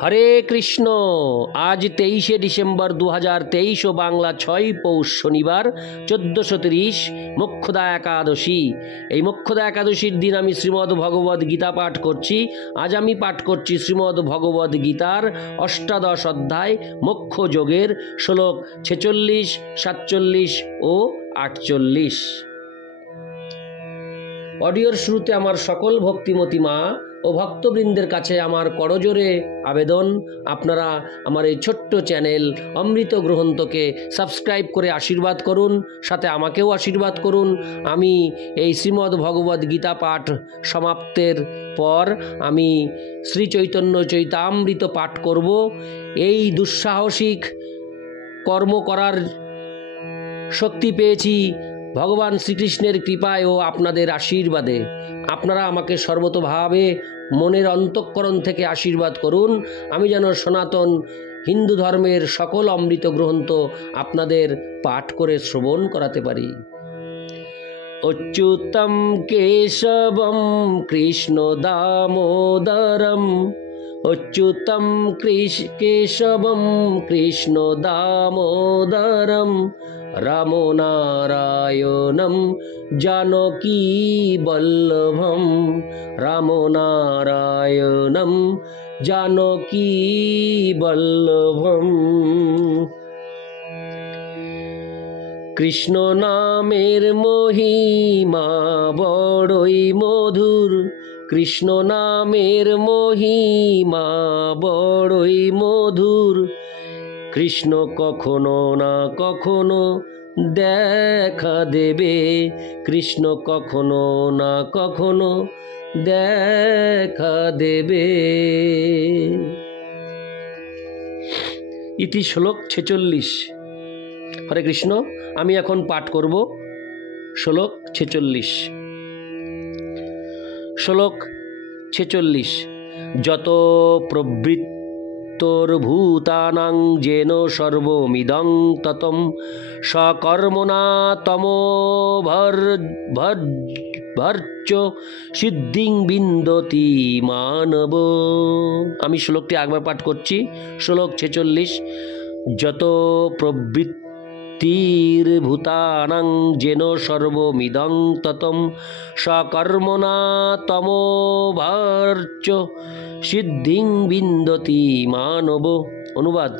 হরে কৃষ্ণ। আজ 23শে ডিসেম্বর 2023 ও বাংলা 6 পৌষ শনিবার 1430 মোক্ষদা একাদশী। এই মোক্ষদা একাদশীর দিন আমি শ্রীমদ্ ভগবদ গীতা পাঠ করছি। আজ আমি পাঠ করছি শ্রীমদ্ ভগবদ গীতার অষ্টাদশ অধ্যায় মোক্ষ যোগের শ্লোক 46, 47 ও 48। অডিওর শুরুতে আমার সকল ভক্তিমতী মা ও ভক্তবৃন্দের কাছে আমার করজোরে আবেদন, আপনারা আমার এই ছোট্ট চ্যানেল অমৃত গ্রন্থকে সাবস্ক্রাইব করে আশীর্বাদ করুন, সাথে আমাকেও আশীর্বাদ করুন। আমি এই শ্রীমদ্ ভগবদ গীতা পাঠ সমাপ্তের পর আমি শ্রী চৈতন্য চৈতামৃত পাঠ করব। এই দুঃসাহসিক কর্ম করার শক্তি পেয়েছি ভগবান শ্রীকৃষ্ণের কৃপায় ও আপনাদের আশীর্বাদে। আপনারা আমাকে সর্বতোভাবে মনের অন্তঃকরণ থেকে আশীর্বাদ করুন, আমি যেন সনাতন হিন্দু ধর্মের সকল অমৃত গ্রন্থ আপনাদের পাঠ করে শ্রবণ করাতে পারি। অচ্যুতম কেশবম কৃষ্ণ দামোদরম, অচ্যুতম কেশবম কৃষ্ণ দামোদরম, রাম নারায়ণম জানকী বল্লভম, রাম নারায়ণম জানকী বল্লভম। কৃষ্ণ নামের মহিমা বড়ই মধুর, কৃষ্ণ নামের মহিমা বড়ই মধুর, কৃষ্ণ কখনো না কখনো দেখা দেবে, কৃষ্ণ কখনো না কখনো দেখা দেবে। ইতি শ্লোক 46। হরে কৃষ্ণ। আমি এখন পাঠ করব শ্লোক 46। শ্লোক 46। যত প্রবৃত্তর্ভূতানাং যেন সর্বমিদং ততম সকর্মণা তমোভর্চ সিদ্ধিং বিন্দতি মানব। আমি শ্লোকটি একবার পাঠ করছি। শ্লোক 46। যত প্রবৃত্তির্ভূতানাং যেন সর্বমিদং ততম সকর্মণা তমোভর্চ সিদ্ধিং বিন্দতি মানব। অনুবাদ: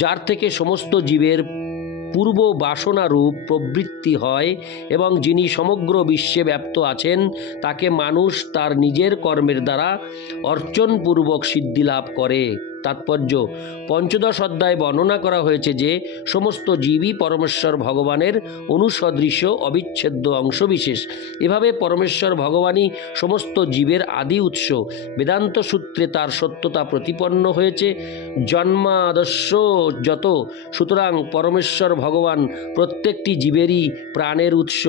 যার থেকে সমস্ত জীবের পূর্ব বাসনারূপ প্রবৃত্তি হয় এবং যিনি সমগ্র বিশ্বে ব্যাপ্ত আছেন, তাকে মানুষ তার নিজের কর্মের দ্বারা অর্চনপূর্বক সিদ্ধি লাভ করে। তাৎপর্য: পঞ্চদশ অধ্যায়ে বর্ণনা করা হয়েছে যে সমস্ত জীবই পরমেশ্বর ভগবানের অনুসদৃশ অবিচ্ছেদ্য অংশবিশেষ। এভাবে পরমেশ্বর ভগবানই সমস্ত জীবের আদি উৎস। বেদান্ত সূত্রে তার সত্যতা প্রতিপন্ন হয়েছে জন্মাদস্য যত। সুতরাং পরমেশ্বর ভগবান প্রত্যেকটি জীবেরই প্রাণের উৎস।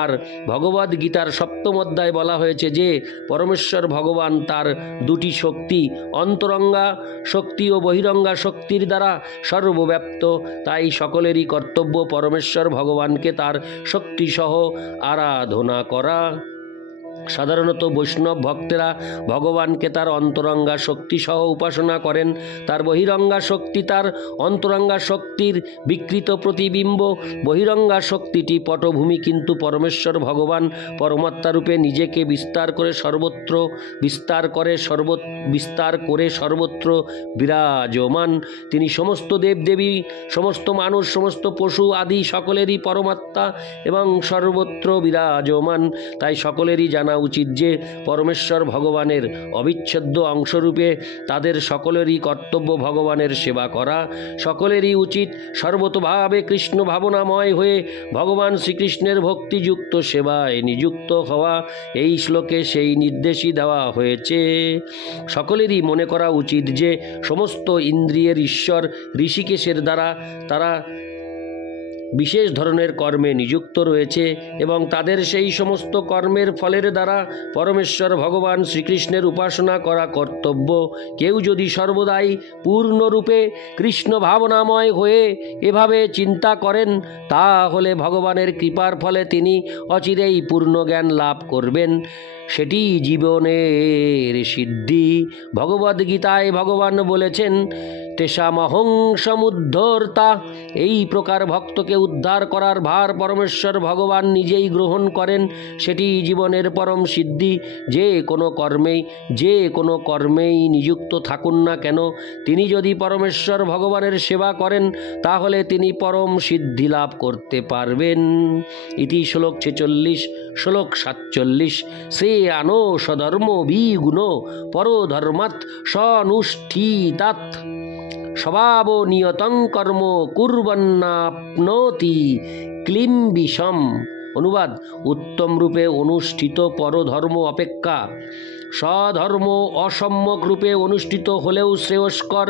আর ভগবদ গীতার সপ্তম অধ্যায় বলা হয়েছে যে পরমেশ্বর ভগবান তার দুটি শক্তি, অন্তরঙ্গা শক্তি ও বহিরঙ্গা শক্তির দ্বারা সর্বব্যাপ্ত। তাই সকলেরই কর্তব্য পরমেশ্বর ভগবানকে তার শক্তিসহ আরাধনা করা। সাধারণত বৈষ্ণব ভক্তেরা ভগবানকে তার অন্তরঙ্গা শক্তিসহ উপাসনা করেন। তার বহিরঙ্গা শক্তি তার অন্তরঙ্গা শক্তির বিকৃত প্রতিবিম্ব। বহিরঙ্গা শক্তিটি পটভূমি, কিন্তু পরমেশ্বর ভগবান পরমাত্মারূপে নিজেকে বিস্তার করে সর্বত্র বিরাজমান। তিনি সমস্ত দেবদেবী, সমস্ত মানুষ, সমস্ত পশু আদি সকলেরই পরমাত্মা এবং সর্বত্র বিরাজমান। তাই সকলেরই জানা উচিত যে পরমেশ্বর ভগবানের অবিচ্ছেদ্য অংশরূপে তাদের সকলেরই কর্তব্য ভগবানের সেবা করা। সকলেরই উচিত সর্বতোভাবে কৃষ্ণ ভাবনাময় হয়ে ভগবান শ্রীকৃষ্ণের ভক্তিযুক্ত সেবায় নিযুক্ত হওয়া। এই শ্লোকে সেই নির্দেশই দেওয়া হয়েছে। সকলেরই মনে করা উচিত যে সমস্ত ইন্দ্রিয়ের ঈশ্বর ঋষিকেশের দ্বারা তারা বিশেষ ধরনের কর্মে নিযুক্ত রয়েছে এবং তাদের সেই সমস্ত কর্মের ফলের দ্বারা পরমেশ্বর ভগবান শ্রীকৃষ্ণের উপাসনা করা কর্তব্য। কেউ যদি সর্বদাই পূর্ণরূপে কৃষ্ণ ভাবনাময় হয়ে এভাবে চিন্তা করেন, তাহলে ভগবানের কৃপার ফলে তিনি অচিরেই পূর্ণ জ্ঞান লাভ করবেন। সেটি জীবনের সিদ্ধি। ভগবদ্গীতায় ভগবান বলেছেন, তেষামহং সমুদ্ধর্তা। এই প্রকার ভক্তকে উদ্ধার করার ভার পরমেশ্বর ভগবান নিজেই গ্রহণ করেন। সেটি জীবনের পরম সিদ্ধি। যে কোনো কর্মেই নিযুক্ত থাকুন না কেন, তিনি যদি পরমেশ্বর ভগবানের সেবা করেন তাহলে তিনি পরম সিদ্ধি লাভ করতে পারবেন। ইতি শ্লোক 46। শ্লোক 47। শ্রেয়ানো স্বধর্ম বিগুণ পরধর্মাৎ স্বনুষ্ঠিতাৎ স্বভাবনিয়তং কর্ম কুর্বন্নাপ্নোতি ক্লিম্বিষম। অনুবাদ: উত্তম রূপে অনুষ্ঠিত পরধর্ম অপেক্ষা স্বধর্ম অসম্যক রূপে অনুষ্ঠিত হলেও শ্রেয়স্কর।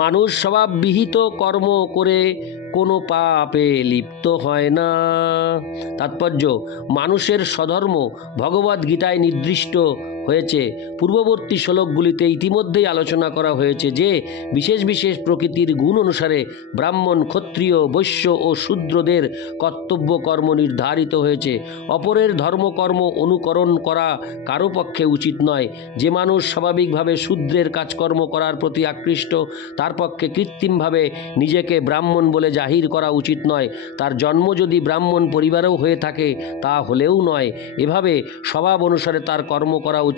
মানুষ স্বভাববিহিত কর্ম করে কোনো পাপে লিপ্ত হয় না। তাৎপর্য: মানুষের স্বধর্ম ভগবদ্গীতায় নির্দিষ্ট হয়েছে। পূর্ববর্তী শ্লোকগুলিতে ইতিমধ্যেই আলোচনা করা হয়েছে যে বিশেষ বিশেষ প্রকৃতির গুণ অনুসারে ব্রাহ্মণ, ক্ষত্রিয়, বৈশ্য ও শূদ্রদের কর্তব্য কর্ম নির্ধারিত হয়েছে। অপরের ধর্মকর্ম অনুকরণ করা কারো পক্ষে উচিত নয়। যে মানুষ স্বাভাবিকভাবে শূদ্রের কাজকর্ম করার প্রতি আকৃষ্ট, তার পক্ষে কৃত্রিমভাবে নিজেকে ব্রাহ্মণ বলে জাহির করা উচিত নয়। তার জন্ম যদি ব্রাহ্মণ পরিবারেও হয়ে থাকে তা হলেও নয়। এভাবে স্বভাব অনুসারে তার কর্ম করা উচিত।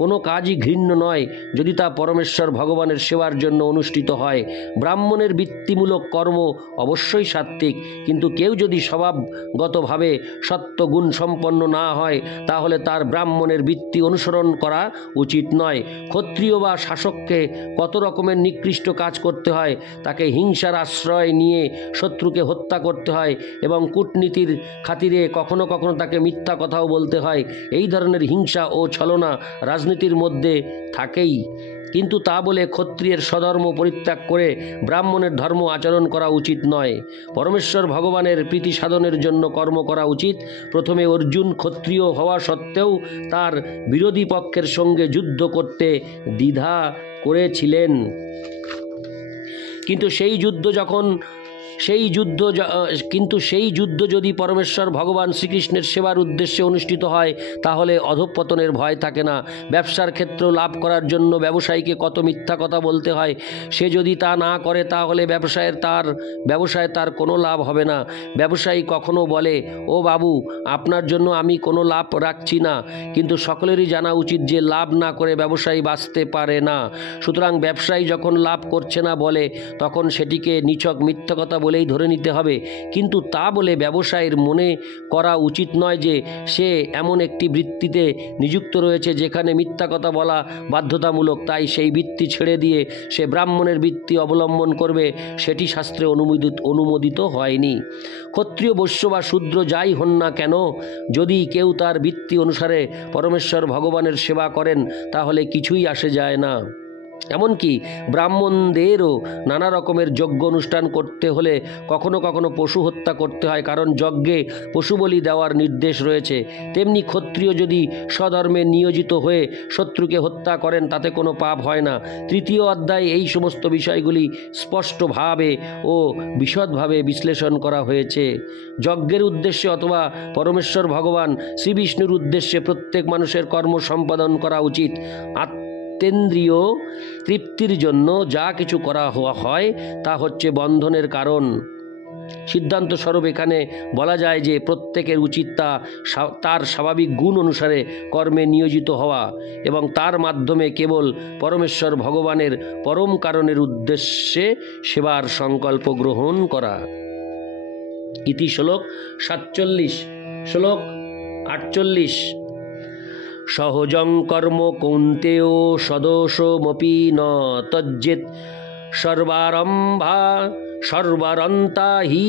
কোনো কাজই ঘৃণ্য নয় যদি তা পরমেশ্বর ভগবানের সেবার জন্য অনুষ্ঠিত হয়। ব্রাহ্মণের বৃত্তিমূলক কর্ম অবশ্যই সাত্ত্বিক, কিন্তু কেউ যদি স্বভাবগতভাবে সত্ত্বগুণ সম্পন্ন না হয় তাহলে তার ব্রাহ্মণের বৃত্তি অনুসরণ করা উচিত নয়। ক্ষত্রিয় বা শাসককে কত রকমের নিকৃষ্ট কাজ করতে হয়, তাকে হিংসার আশ্রয় নিয়ে শত্রুকে হত্যা করতে হয় এবং কূটনীতির খাতিরে কখনো কখনো তাকে মিথ্যা কথাও বলতে হয়। এই ধরনের হিংসা ও ছলনা রাজনীতির মধ্যে থাকেই, কিন্তু তা বলে ক্ষত্রিয়ের স্বধর্ম পরিত্যাগ করে ব্রাহ্মণের ধর্ম আচরণ করা উচিত নয়। পরমেশ্বর ভগবানের প্রীতি সাধনের জন্য কর্ম করা উচিত। প্রথমে অর্জুন ক্ষত্রিয় হওয়া সত্ত্বেও তার বিরোধী পক্ষের সঙ্গে যুদ্ধ করতে দ্বিধা করেছিলেন, কিন্তু সেই যুদ্ধ যদি পরমেশ্বর ভগবান শ্রীকৃষ্ণের সেবার উদ্দেশ্যে অনুষ্ঠিত হয় তাহলে অধঃপতনের ভয় থাকে না। ব্যবসার ক্ষেত্র লাভ করার জন্য ব্যবসায়ীকে কত মিথ্যা কথা বলতে হয়, সে যদি তা না করে তাহলে ব্যবসায় তার কোনো লাভ হবে না। ব্যবসায়ী কখনো বলে, ও বাবু, আপনার জন্য আমি কোনো লাভ রাখছি না, কিন্তু সকলেরই জানা উচিত যে লাভ না করে ব্যবসায়ী বাঁচতে পারে না। সুতরাং ব্যবসায়ী যখন লাভ করছে না বলে তখন সেটিকে নিছক মিথ্যা কথা বলেই ধরে নিতে হবে, কিন্তু তা বলে ব্যবসায়ীর মনে করা উচিত নয় যে সে এমন একটি বৃত্তিতে নিযুক্ত রয়েছে যেখানে মিথ্যা কথা বলা বাধ্যতামূলক, তাই সেই বৃত্তি ছেড়ে দিয়ে সে ব্রাহ্মণের বৃত্তি অবলম্বন করবে। সেটি শাস্ত্রে অনুমোদিত হয়নি। ক্ষত্রিয়, বৈশ্য বা শূদ্র যাই হন না কেন, যদি কেউ তার বৃত্তি অনুসারে পরমেশ্বর ভগবানের সেবা করেন তাহলে কিছুই আসে যায় না। এমনকি ব্রাহ্মণদেরও নানা রকমের যজ্ঞ অনুষ্ঠান করতে হলে কখনো কখনো পশু হত্যা করতে হয়, কারণ যজ্ঞে পশু বলি দেওয়ার নির্দেশ রয়েছে। তেমনি ক্ষত্রিয় যদি স্বধর্মে নিয়োজিত হয়ে শত্রুকে হত্যা করেন তাতে কোনো পাপ হয় না। তৃতীয় অধ্যায়ে এই সমস্ত বিষয়গুলি স্পষ্টভাবে ও বিশদভাবে বিশ্লেষণ করা হয়েছে। যজ্ঞের উদ্দেশ্যে অথবা পরমেশ্বর ভগবান শ্রীবিষ্ণুর উদ্দেশ্যে প্রত্যেক মানুষের কর্ম সম্পাদন করা উচিত। আত্মেন্দ্রিয় তৃপ্তির জন্য যা কিছু করা হয় তা হচ্ছে বন্ধনের কারণ। সিদ্ধান্ত স্বরূপ এখানে বলা যায় যে প্রত্যেকের উচিত তার স্বাভাবিক গুণ অনুসারে কর্মে নিয়োজিত হওয়া এবং তার মাধ্যমে কেবল পরমেশ্বর ভগবানের পরম কারণের উদ্দেশ্যে সেবার সংকল্প গ্রহণ করা। ইতি শ্লোক 47। শ্লোক 48। সহজং কর্ম কৌন্তেয় সদোষমপি ন তজ্জেৎ সর্বারন্তা হি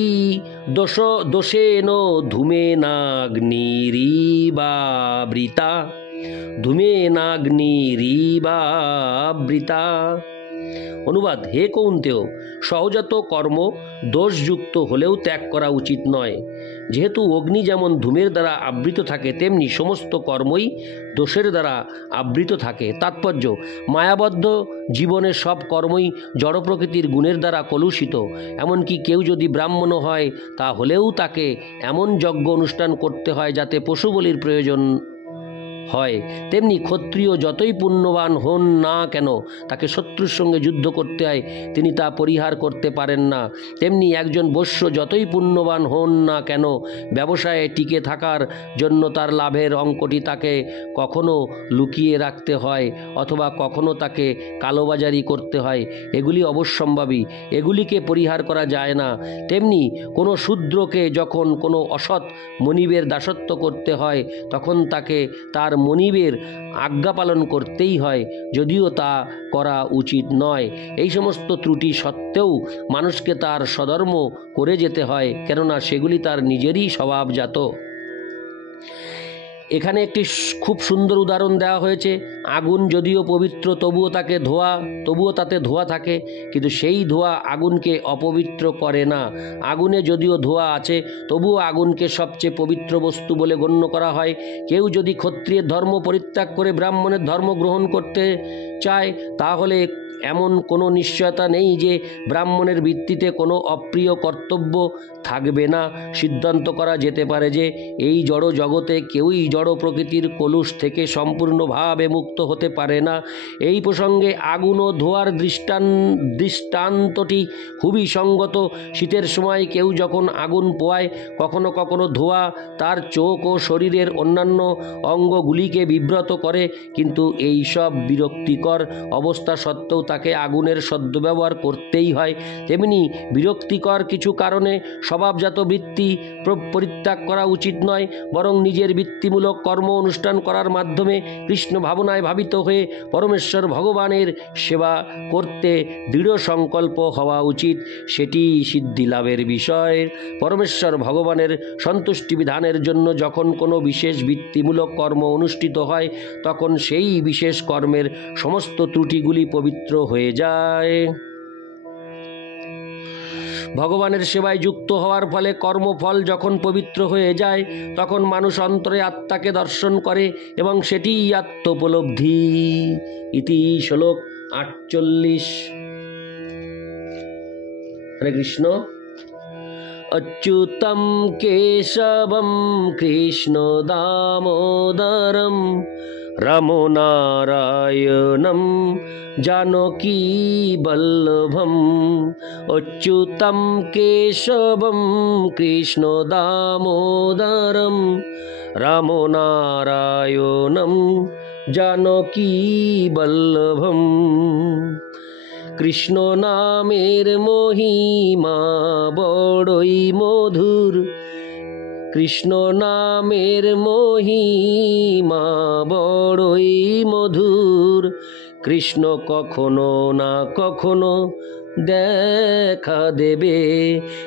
দোষেন ধূমেনাগ্নিরিবাবৃতা। অনুবাদ: হে কৌন্তেয়, সহজাত কর্ম দোষযুক্ত হলেও ত্যাগ করা উচিত নয়, যেহেতু অগ্নি যেমন ধূমের দ্বারা আবৃত থাকে, তেমনি সমস্ত কর্মই দোষের দ্বারা আবৃত থাকে। তাৎপর্য: মায়াবদ্ধ জীবনের সব কর্মই জড় প্রকৃতির গুণের দ্বারা কলুষিত। এমনকি কেউ যদি ব্রাহ্মণ হয়, তা হলেও তাকে এমন যজ্ঞ অনুষ্ঠান করতে হয় যাতে পশু বলির প্রয়োজন হয়। তেমনি ক্ষত্রিয় যতই পুণ্যবান হন না কেন, তাকে শত্রুর সঙ্গে যুদ্ধ করতে হয়, তিনি তা পরিহার করতে পারেন না। তেমনি একজন বৈশ্য যতই পুণ্যবান হন না কেন, ব্যবসায়ে টিকে থাকার জন্য তার লাভের অঙ্কটি তাকে কখনো লুকিয়ে রাখতে হয়, অথবা কখনো তাকে কালোবাজারি করতে হয়। এগুলি অবশ্যম্ভাবী, এগুলিকে পরিহার করা যায় না। তেমনি কোনো শূদ্রকে যখন কোনো অসৎ মনিবের দাসত্ব করতে হয়, তখন তাকে তার মনিবের আজ্ঞা পালন করতেই হয়, যদিও তা করা উচিত নয়। এই সমস্ত ত্রুটি সত্ত্বেও মানুষকে তার স্বধর্ম করে যেতে হয়, কেননা সেগুলি তার নিজেরই স্বভাবজাত। এখানে একটি খুব সুন্দর উদাহরণ দেওয়া হয়েছে। আগুন যদিও পবিত্র, তবুও তাতে ধোঁয়া থাকে, কিন্তু সেই ধোঁয়া আগুনকে অপবিত্র করে না। আগুনে যদিও ধোঁয়া আছে, তবুও আগুনকে সবচেয়ে পবিত্র বস্তু বলে গণ্য করা হয়। কেউ যদি ক্ষত্রিয়ের ধর্ম পরিত্যাগ করে ব্রাহ্মণের ধর্ম গ্রহণ করতে চায়, তাহলে এমন কোনো নিশ্চয়তা নেই যে ব্রাহ্মণের ভিত্তিতে কোনো অপ্রিয় কর্তব্য থাকবে না। সিদ্ধান্ত করা যেতে পারে যে এই জড় জগতে কেউই জড় প্রকৃতির কলুষ থেকে সম্পূর্ণভাবে মুক্ত হতে পারে না। এই প্রসঙ্গে আগুন ও ধোঁয়ার দৃষ্টান্তটি খুবই সঙ্গত। শীতের সময় কেউ যখন আগুন পোয়ায়, কখনো কখনো ধোঁয়া তার চোখ ও শরীরের অন্যান্য অঙ্গগুলিকে বিব্রত করে, কিন্তু এই সব বিরক্তিকর অবস্থা সত্ত্বেও তাকে আগুনের সদ্ব্যবহার করতেই হয়। তেমনি বিরক্তিকর কিছু কারণে স্বভাবজাত বৃত্তি পরিত্যাগ করা উচিত নয়, বরং নিজের বৃত্তিমূলক কর্ম অনুষ্ঠান করার মাধ্যমে কৃষ্ণ ভাবনায় ভাবিত হয়ে পরমেশ্বর ভগবানের সেবা করতে দৃঢ় সংকল্প হওয়া উচিত। সেটি সিদ্ধি লাভের বিষয়। পরমেশ্বর ভগবানের সন্তুষ্টি বিধানের জন্য যখন কোনো বিশেষ বৃত্তিমূলক কর্ম অনুষ্ঠিত হয়, তখন সেই বিশেষ কর্মের সমস্ত ত্রুটিগুলি পবিত্র হয়ে যায়। ভগবানের সেবায় যুক্ত হওয়ার ফলে কর্মফল যখন পবিত্র হয়ে যায়, তখন মানুষ অন্তরে আত্মাকে দর্শন করে এবং সেটিই আত্মোপলব্ধি। ইতি শ্লোক 48। হরে কৃষ্ণ। অচ্যুতম কেশবম কৃষ্ণ দামোদরম রামো নারায়ণম জানকী বল্লভম। অচ্যুতম কেশবম কৃষ্ণ দামোদরম রামো নারায়ণম জানকী বল্লভম। কৃষ্ণ নামের মহিমা বড়ই মধুর, কৃষ্ণ নামের মহিমা বড়ই মধুর। কৃষ্ণ কখনো না কখনো দেখা দেবে,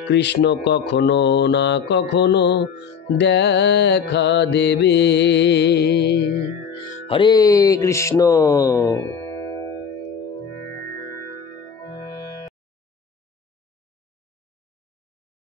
কৃষ্ণ কখনো না কখনো দেখা দেবে। হরে কৃষ্ণ।